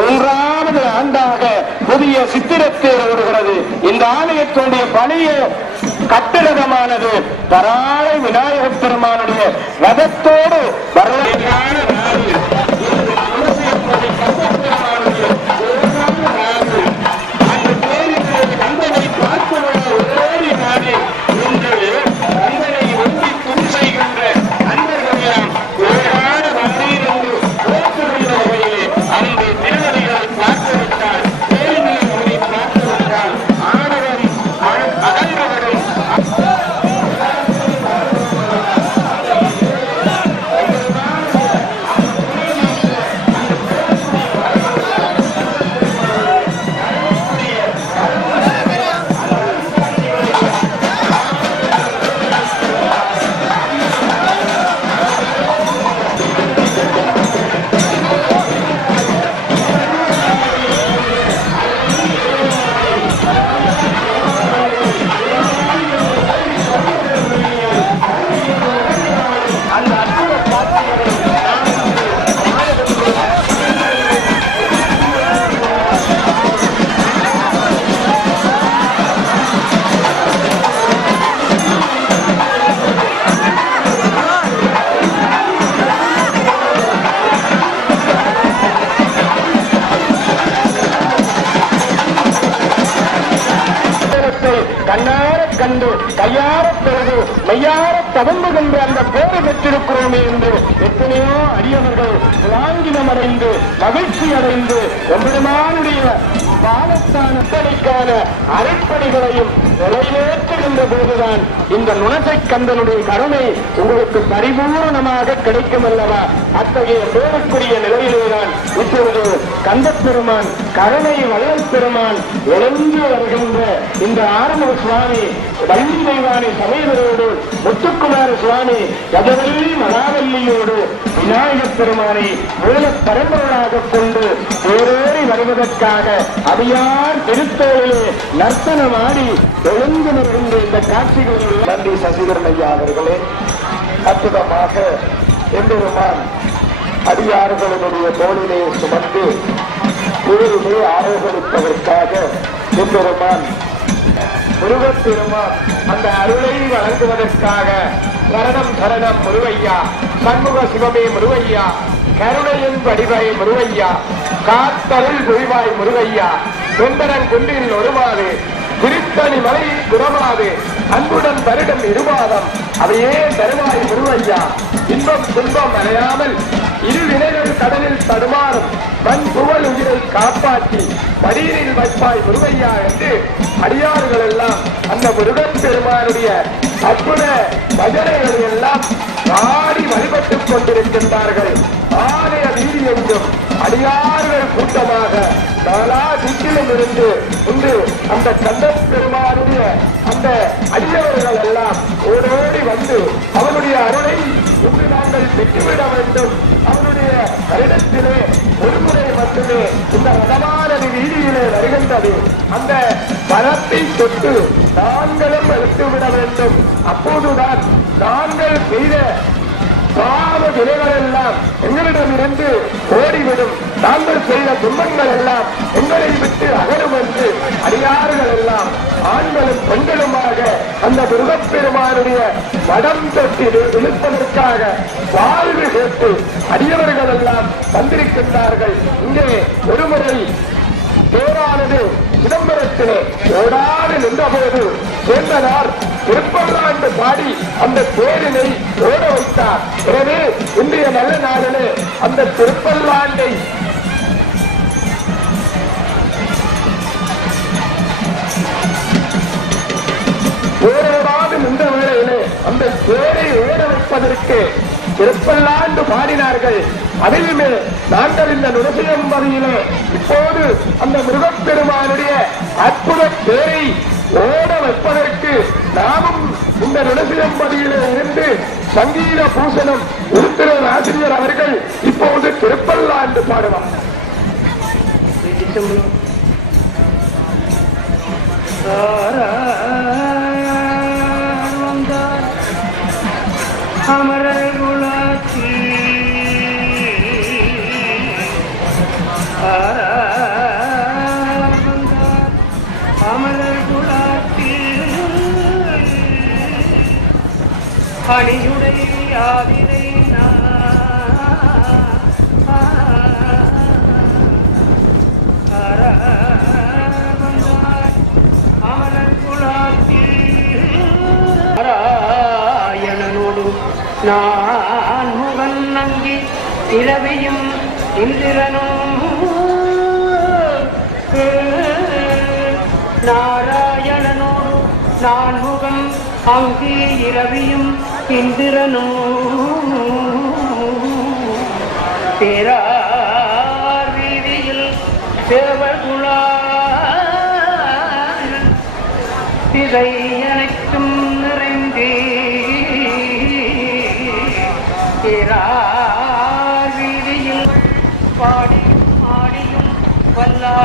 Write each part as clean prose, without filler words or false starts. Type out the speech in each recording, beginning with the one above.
மூன்றாவது ஆண்டாக புதிய சித்திரத்தேர் ஓடுகிறது. இந்த ஆலயத்துடைய பழைய கட்டிடமானது பராளை விநாயகப் பெருமானுடைய ரதத்தோடு வரலாற்றான கண்ணார கண்டு கையார பிறகு மெய்யார தவம்புகின்ற அந்த பேரை பெற்றிருக்கிறோமே என்று எத்தனையோ அடியவர்கள் விளாங்கினம் அடைந்து மகிழ்ச்சி அடைந்து எம்பெருமானுடைய பாலஸ்தானத்தனைக்கான அரைப்பணிகளையும் நிறைவேற்றுகின்ற போதுதான் இந்த நுணசை கந்தனுடைய கருணை உங்களுக்கு பரிபூர்ணமாக கிடைக்கும் அல்லவா? அத்தகைய பேருக்குரிய நிலையிலேதான் இப்பொழுது கந்தப்பெருமான் கருணை வள்ளல் பெருமான் எழுந்து வருகின்ற இந்த ஆறுமுக சுவாமி வள்ளி தெய்வானை சமயவரோடு முத்துக்குமார சுவாமி கஜவல்லி மகாவல்லியோடு விநாயகப் பெருமானை மூல பரம்பரையாக கொண்டு தேரேறி வருவதற்காக அடியார் திருத்தோளிலே நர்த்தனமாடி எழுந்து வருகின்ற இந்த காட்சிகளில் நன்றி சசிதரன் ஐயா அவர்களே. அற்புதமாக எம்பெருமான் அடியார்களுடைய தோளிலே சுமந்து குழுவிலே ஆரோகணிப்பதற்காக எம்பெருமான் முருகப்பெருமான் அந்த அருளை வழங்குவதற்காக சரணம் சரணம் முருகையா, சண்முக சிவமே முருகையா, கருணையின் வடிவாய் முருகையா, காத்தருள் குழிவாய் முருகையா, தொண்டரங்குன்றில் ஒருமாறு திருத்தணி மலையில் குணமாது அன்புடன் தருடம் இருபாதம் அவையே தருவாய் முருகையா, இன்பம் துன்பம் அடையாமல் இரு வினைகள் கடலில் தடுமாறும் மண் புகழ் உயிரை காப்பாற்றி மடியினில் வைப்பாய் முருகையா என்று அடியார்கள் எல்லாம் அந்த முருகன் பெருமானுடைய அற்புத பஜனைகளை எல்லாம் பாடி வழிபட்டுக் கொண்டிருக்கின்றார்கள். ஆலய வீதி என்றும் அடியார்கள் கூட்டமாக நாலா திக்கிலும் இருந்து இன்று அந்த கந்தப் பெருமானுடைய அந்த அடியவர்கள் எல்லாம் ஓடோடி வந்து அவனுடைய அருளை இன்று நாங்கள் பெற்றுவிட வேண்டும். அவனுடைய வருடத்திலே ஒருமுறை மட்டுமே இந்த ரதமானது வீதியிலே வருகின்றது. அந்த பலத்தை தொட்டு நாங்களும் எடுத்துவிட வேண்டும். அப்போதுதான் நாங்கள் செய்த பாவ வினைகள் எல்லாம் எங்களிடமிருந்து ஓடிவிடும். நாங்கள் செய்த துன்பங்கள் எல்லாம் எங்களை விட்டு அகலும் என்று அடியார்கள் எல்லாம் ஆண்களும் பெண்களுமாக அந்த முருகப்பெருமானுடைய வடம் தொட்டி இழுப்பதற்காக வாழ்வு கேட்டு அடியவர்கள் எல்லாம் வந்திருக்கின்றார்கள். இங்கே ஒருமுறை தேரானது சிதம்பரத்திலே ஓடாது நின்றபோது சேர்ந்தனார் திருப்பல்லாண்டு பாடி அந்த தேரினை ஓட வைத்தார். எனவே இன்றைய நல்ல நாளிலே அந்த திருப்பல்லாண்டை ஓடோடாது நின்ற வேளையிலே அந்த தேரை ஓட வைப்பதற்கு திருப்பல்லாண்டு பாடினார்கள். அதிலுமே நாங்கள் இந்த நுரசியம்பதியிலே இப்போது அந்த முருகப்பெருமானுடைய அற்புத தேரை ஓட வைப்பதற்கு நாமும் இந்த நுரசியம்பதியிலே இருந்து சங்கீத பூசணம் உருத்திரன் ஆசிரியர் அவர்கள் இப்போது திருப்பல்லாண்டு பாடுவார். அமரகுலாத்தி அடியுடை ஆதிரை அமலர் குலாத்தியனோடு நான் முகன் நங்கி இரவியும் இந்திரனும் நாராயணனோடு நான் முகம் அங்கே இரவியும் இந்திரனும் பேரார் வீதியில் சேவகுழா திரை அனைத்தும் நிறைந்தே பேரார் வீதியில் பாடியும் ஆடியும் வல்லா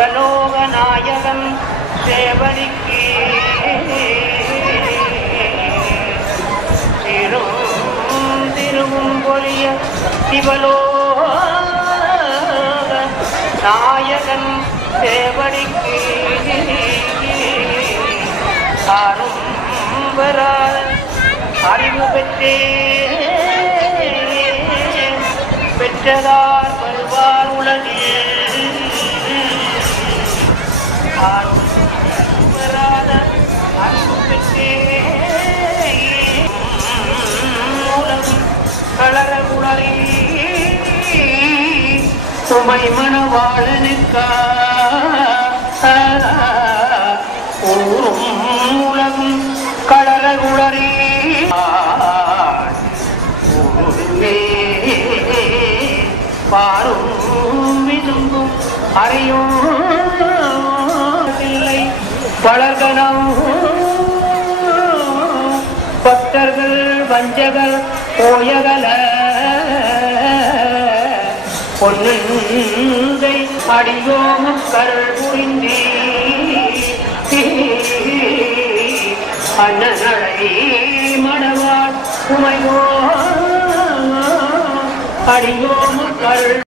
சிவலோகநாயகன் சேவடிக்கு திருவும் பொலிய சிவலோக நாயகன் சேவடிக்கு ஆறும் வராத அறிவு பெற்றதார் வருவார் உலகில் வராத அறிவு பெற்றே உலகம் கலர குளறி சுமை மணவாளனுக்கா உலகம் கலர குளறி பாரும் விரும்பும் அறியும் இல்லை பலர்கனம் பக்தர்கள் வஞ்சகர் போயகல பொன்னை அடியோமும் கருள் புரிந்தே அண்ணனடை மணவாள் உமையோ அடியோமும் கருள்